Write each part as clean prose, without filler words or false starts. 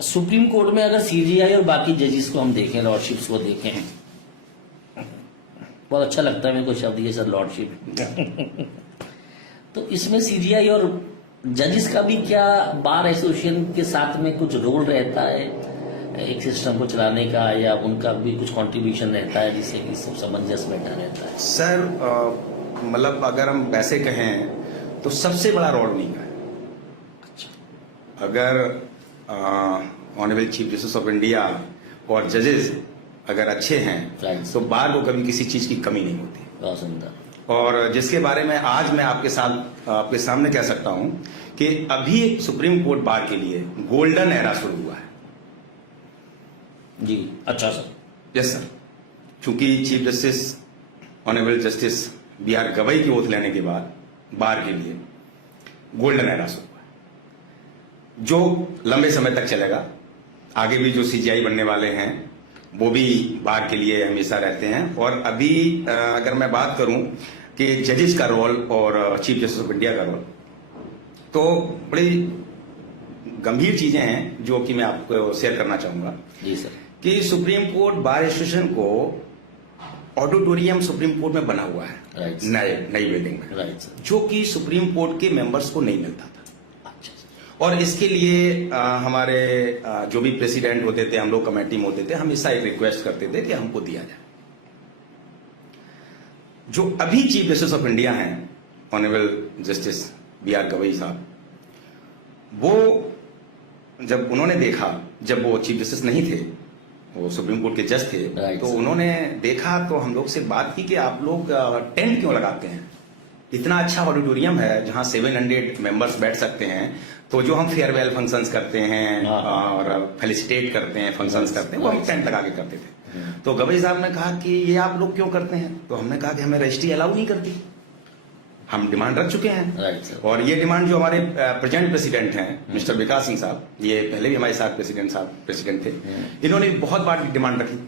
Supreme court में अगर CGI और बाकी जजेस को हम देखें, लॉर्डशिप्स को देखें, बहुत अच्छा लगता है मेरे को शब्द ये सर, लॉर्डशिप। तो इसमें सीजीआई और जजेस का भी क्या बार एसोसिएशन के साथ में कुछ रोल रहता है एक सिस्टम को चलाने का, या उनका भी कुछ कंट्रीब्यूशन रहता है जिससे कि सब सामंजस्य बैठा रहता है? सर मतलब अगर हम वैसे कहें तो सबसे बड़ा रोल नहीं है। अच्छा। अगर honourable chief justice of India और जजेस अगर अच्छे हैं तो बार को कभी किसी चीज की कमी नहीं होती। बहुत सुंदर। और जिसके बारे में आज मैं आपके सामने कह सकता हूं कि अभी सुप्रीम कोर्ट बार के लिए गोल्डन एरा शुरू हुआ है। जी अच्छा सर। यस सर, क्योंकि chief justice honourable justice B R Gavai की ओथ लेने के बाद बार के लिए गोल्डन एरा शुरू हुआ है, जो लंबे समय तक चलेगा। आगे भी जो सीजीआई बनने वाले हैं वो भी बार के लिए हमेशा रहते हैं। और अभी अगर मैं बात करूं कि जजेस का रोल और चीफ जस्टिस ऑफ इंडिया का रोल, तो बड़ी गंभीर चीजें हैं जो कि मैं आपको शेयर करना चाहूंगा। जी सर। कि सुप्रीम कोर्ट बार एसोसिएशन को ऑडिटोरियम सुप्रीम कोर्ट में बना हुआ है, राइट, नई बिल्डिंग में, राइट सर, जो कि सुप्रीम कोर्ट के मेंबर्स को नहीं मिलता था। अच्छा सर। और इसके लिए हमारे जो भी प्रेसिडेंट होते थे, हम लोग कमेटी में होते थे, हमेशा एक रिक्वेस्ट करते थे कि हमको दिया जाए। जो अभी चीफ जस्टिस ऑफ इंडिया हैं honourable justice B R Gavai साहब, वो जब उन्होंने देखा, जब वो चीफ जस्टिस नहीं थे, वो सुप्रीम कोर्ट के जज थे, तो उन्होंने देखा तो हम लोग से बात की कि आप लोग टेंट क्यों लगाते हैं? इतना अच्छा ऑडिटोरियम है जहां 700 मेंबर्स बैठ सकते हैं, तो जो हम फेयरवेल फंक्शंस करते हैं और फेलिसिटेट करते हैं, फंक्शंस करते हैं, वो हम टेंट लगा के करते थे। तो गवई साहब ने कहा कि ये आप लोग क्यों करते हैं? तो हमने कहा कि हमें रजिस्ट्री अलाउ नहीं करती, हम डिमांड रख चुके हैं। और ये डिमांड जो हमारे प्रेजेंट प्रेसिडेंट हैं मिस्टर विकास सिंह साहब, ये पहले भी हमारे साथ प्रेसिडेंट थे, इन्होंने बहुत बार डिमांड रखी।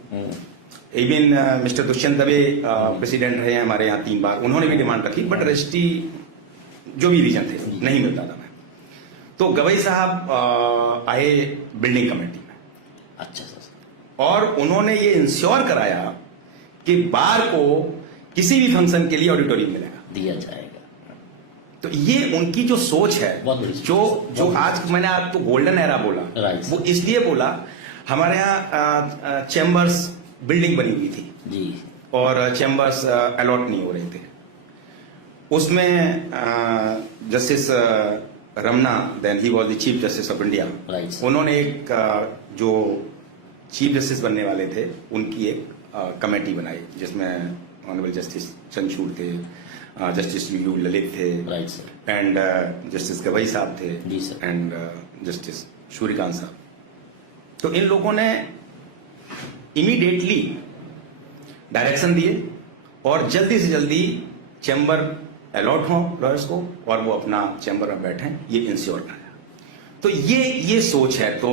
Even mister Dushyant Dave president रहे हैं हमारे यहाँ 3 बार, उन्होंने भी डिमांड रखी, बट रजिस्ट्री जो भी रीजन थे नहीं मिलता था। तो गवई साहब आए बिल्डिंग कमेटी में। अच्छा सर। और उन्होंने ये इंश्योर कराया कि बार को किसी भी फंक्शन के लिए ऑडिटोरियम मिलेगा, दिया जाएगा। तो ये उनकी जो सोच है, जो आज मैंने आपको गोल्डन एरा बोला, वो इसलिए बोला, हमारे यहाँ चैम्बर्स बिल्डिंग बनी हुई थी जी, और चैम्बर्स अलॉट नहीं हो रहे थे। उसमें justice Ramana, then he was the chief justice of India, उन्होंने एक जो चीफ जस्टिस बनने वाले थे उनकी एक कमेटी बनाई, जिसमें ऑनरेबल जस्टिस चंद्रचूड़ थे, जस्टिस यू ललित थे, एंड जस्टिस गवई साहब थे, एंड जस्टिस सूर्यकांत साहब। तो इन लोगों ने इमीडिएटली डायरेक्शन दिए और जल्दी से जल्दी चैम्बर अलॉट हो लॉयर्स को और वो अपना चैम्बर में बैठे, ये इंश्योर कराया। तो ये सोच है। तो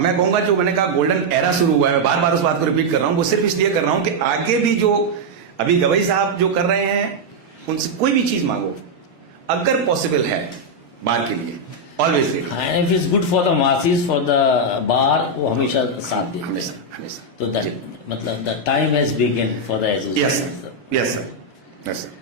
मैं कहूंगा, जो मैंने कहा गोल्डन एरा शुरू हुआ है, मैं बार बार उस बात को रिपीट कर रहा हूं, वो सिर्फ इसलिए कर रहा हूं कि आगे भी जो अभी गवई साहब जो कर रहे हैं, उनसे कोई भी चीज मांगो, अगर पॉसिबल है बार के लिए, always if it's good for the masses, for the bar, वो हमेशा साथ दे, हमेशा। तो मतलब the time has begin for the association. Yes sir, yes sir.